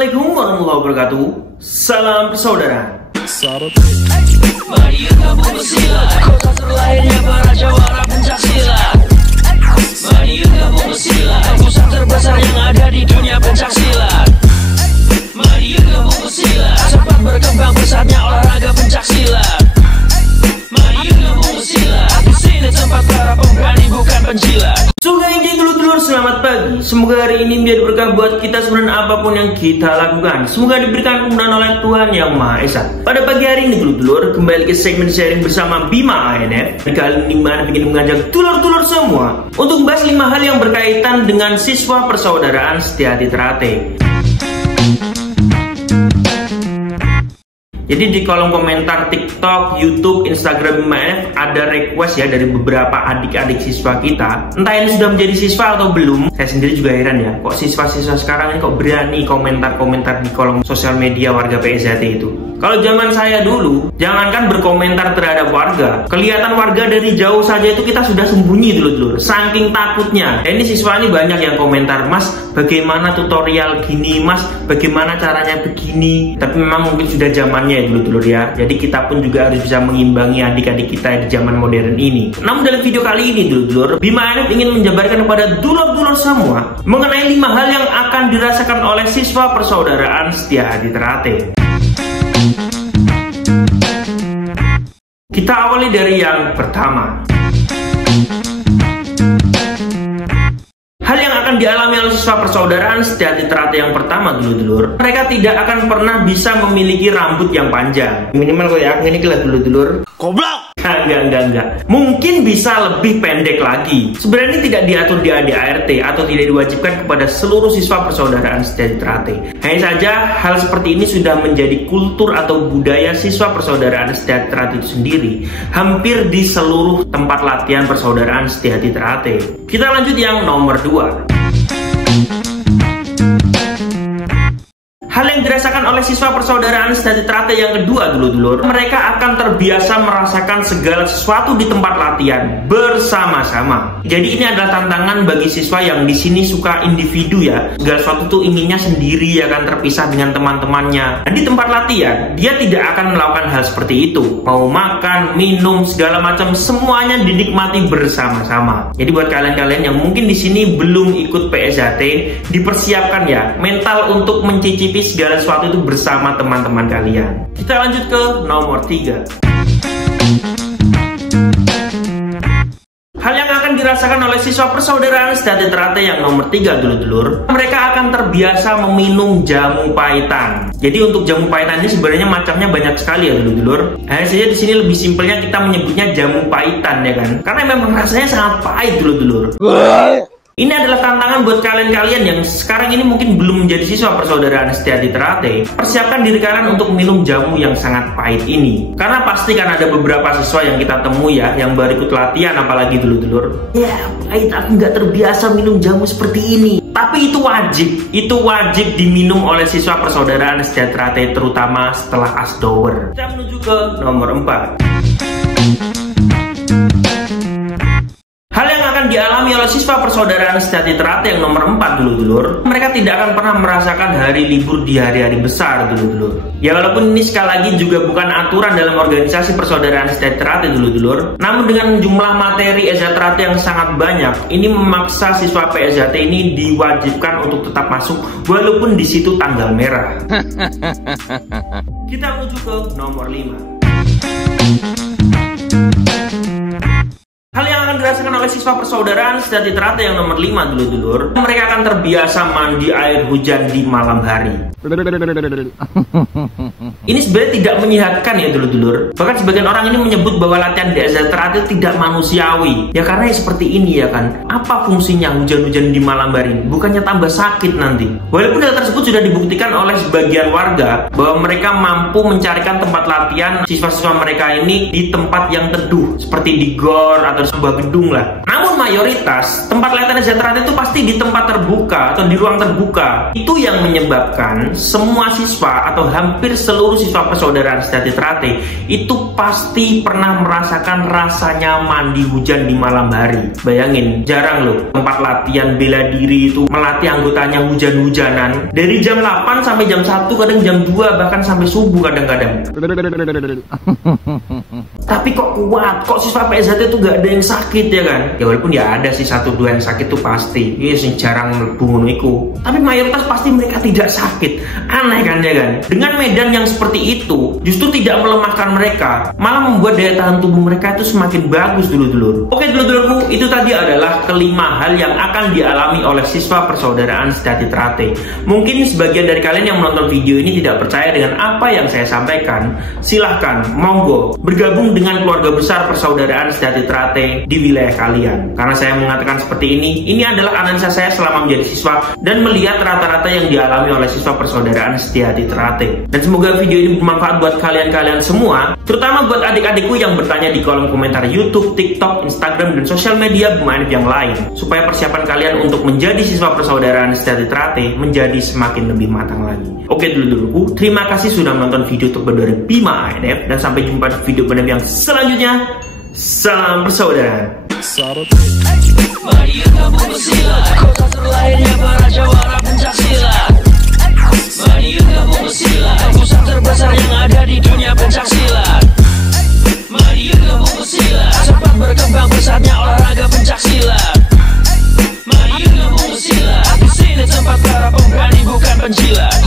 Assalamualaikum warahmatullahi wabarakatuh. Salam persaudaraan. Mari gabung bersilat, kota terlahirnya para jawara pencaksilat. Mari gabung bersilat, pusat terbesar yang ada di dunia pencaksilat. Mari gabung bersilat, cepat berkembang pesatnya olahraga pencaksilat. Mari gabung bersilat, di sini tempat para pemberani bukan penjilat. Sungai dulur-dulur, selamat pagi. Semoga hari ini menjadi berkah buat kita sebenarnya apapun yang kita lakukan. Semoga diberikan kemudahan oleh Tuhan Yang Maha Esa. Pada pagi hari ini dulur-dulur, kembali ke segmen sharing bersama Bima ANF. Kali ini Bima ingin mengajak dulur-dulur semua untuk membahas 5 hal yang berkaitan dengan siswa persaudaraan Setiahati Terate. Jadi di kolom komentar TikTok, YouTube, Instagram Bima ANF ada request ya dari beberapa adik-adik siswa kita. Entah ini sudah menjadi siswa atau belum. Saya sendiri juga heran ya, kok siswa-siswa sekarang ini kok berani komentar-komentar di kolom sosial media warga PSHT itu. Kalau zaman saya dulu, jangankan berkomentar terhadap warga, kelihatan warga dari jauh saja itu kita sudah sembunyi dulu-dulu, saking takutnya. Ini siswa ini banyak yang komentar, Mas, bagaimana tutorial gini, Mas, bagaimana caranya begini. Tapi memang mungkin sudah zamannya ya dulu-dulu ya. Jadi kita pun juga harus bisa mengimbangi adik-adik kita di zaman modern ini. Namun dalam video kali ini dulu-dulu, Bima ANF ingin menjabarkan kepada dulur-dulur semua mengenai 5 hal yang akan dirasakan oleh siswa persaudaraan Setiahati Terate. Kita awali dari yang pertama. Hal yang akan dialami oleh siswa persaudaraan Setiahati Terate yang pertama dulur-dulur, mereka tidak akan pernah bisa memiliki rambut yang panjang. Minimal kayak ini lah dulur-dulur. Goblok! Enggak. Mungkin bisa lebih pendek lagi. Sebenarnya ini tidak diatur di ADART atau tidak diwajibkan kepada seluruh siswa persaudaraan Setiahati Terate. Hanya saja hal seperti ini sudah menjadi kultur atau budaya siswa persaudaraan Setiahati Terate itu sendiri. Hampir di seluruh tempat latihan persaudaraan Setiahati Terate. Kita lanjut yang nomor 2. Hal yang dirasakan oleh siswa persaudaraan Setiahati Terate yang kedua dulur-dulur, mereka akan terbiasa merasakan segala sesuatu di tempat latihan bersama-sama. Jadi ini adalah tantangan bagi siswa yang di sini suka individu ya. Segala sesuatu tuh inginnya sendiri ya kan, terpisah dengan teman-temannya. Dan di tempat latihan dia tidak akan melakukan hal seperti itu. Mau makan, minum, segala macam semuanya dinikmati bersama-sama. Jadi buat kalian-kalian yang mungkin di sini belum ikut PSHT, dipersiapkan ya mental untuk mencicipi segala sesuatu itu bersama teman-teman kalian. Kita lanjut ke nomor 3. Hal yang akan dirasakan oleh siswa persaudaraan Setiahati Terate yang nomor 3 dulur-dulur, mereka akan terbiasa meminum jamu pahitan. Jadi untuk jamu pahitan ini sebenarnya macamnya banyak sekali ya dulur-dulur. Hanya saja di sini lebih simpelnya kita menyebutnya jamu pahitan ya kan, karena memang rasanya sangat pahit dulur-dulur. Ini adalah tantangan buat kalian-kalian yang sekarang ini mungkin belum menjadi siswa persaudaraan Setiahati Terate. Persiapkan diri kalian untuk minum jamu yang sangat pahit ini. Karena pasti kan ada beberapa siswa yang kita temui ya, yang baru ikut latihan apalagi dulur-dulur. Ya, pahit, aku nggak terbiasa minum jamu seperti ini. Tapi itu wajib diminum oleh siswa persaudaraan Setiahati Terate, terutama setelah Asdower. Kita menuju ke nomor 4. Hal yang akan dialami oleh siswa persaudaraan Setiahati Terate yang nomor 4 dulur-dulur, mereka tidak akan pernah merasakan hari libur di hari-hari besar dulur-dulur. Ya walaupun ini sekali lagi juga bukan aturan dalam organisasi persaudaraan Setiahati Terate dulur-dulur, namun dengan jumlah materi SHT Terate yang sangat banyak, ini memaksa siswa PSHT ini diwajibkan untuk tetap masuk walaupun di situ tanggal merah. Kita menuju ke nomor 5. Hal yang akan dirasakan oleh siswa persaudaraan Setiahati Terate yang nomor 5 dulur-dulur, mereka akan terbiasa mandi air hujan di malam hari. Ini sebenarnya tidak menyehatkan ya dulur-dulur. Bahkan sebagian orang ini menyebut bahwa latihan di SHT Terate tidak manusiawi. Ya karena seperti ini ya kan. Apa fungsinya hujan-hujan di malam hari? Bukannya tambah sakit nanti. Walaupun hal tersebut sudah dibuktikan oleh sebagian warga bahwa mereka mampu mencarikan tempat latihan siswa-siswa mereka ini di tempat yang teduh, seperti di gor atau sebuah gedung gedung lah. Namun mayoritas tempat latihan SD Ternate itu pasti di tempat terbuka atau di ruang terbuka. Itu yang menyebabkan semua siswa atau hampir seluruh siswa persaudaraan sejati Ternate itu pasti pernah merasakan rasa nyaman di hujan di malam hari. Bayangin, jarang loh tempat latihan bela diri itu melatih anggotanya hujan-hujanan. Dari jam 8 sampai jam 1, kadang jam 2, bahkan sampai subuh kadang-kadang. Tapi kok kuat, kok siswa PSDT itu gak ada yang sakit ya kan? Ya walaupun ya ada sih 1-2 yang sakit tuh pasti. Ini sih jarang mlebu iku. Tapi mayoritas pasti mereka tidak sakit. Aneh kan ya kan? Dengan medan yang seperti itu, justru tidak melemahkan mereka, malah membuat daya tahan tubuh mereka itu semakin bagus dulur-dulur. Oke dulur-dulurku, itu tadi adalah kelima hal yang akan dialami oleh siswa persaudaraan sejati Ternate. Mungkin sebagian dari kalian yang menonton video ini tidak percaya dengan apa yang saya sampaikan. Silahkan, monggo bergabung dengan keluarga besar persaudaraan sejati Ternate di wilayah kalian. Karena saya mengatakan seperti ini adalah analisa saya selama menjadi siswa dan melihat rata-rata yang dialami oleh siswa persaudaraan sejati Ternate. Dan semoga video ini bermanfaat buat kalian-kalian semua, terutama buat adik-adikku yang bertanya di kolom komentar YouTube, TikTok, Instagram, dan sosial media BEMA yang lain, supaya persiapan kalian untuk menjadi siswa persaudaraan sejati Ternate menjadi semakin lebih matang lagi. Oke dulur-dulurku, terima kasih sudah menonton video terbaru dari BEMA ANF, dan sampai jumpa di video BEMA yang selanjutnya. Salam persaudaraan. Mari gabung bersilat, kota terlahirnya para jawara pencak silat. Mari gabung bersilat, pusat terbesar yang ada di dunia pencak silat. Mari gabung bersilat, cepat berkembang pesatnya olahraga pencak silat. Mari gabung bersilat, di sini tempat para pemberani bukan penjilat.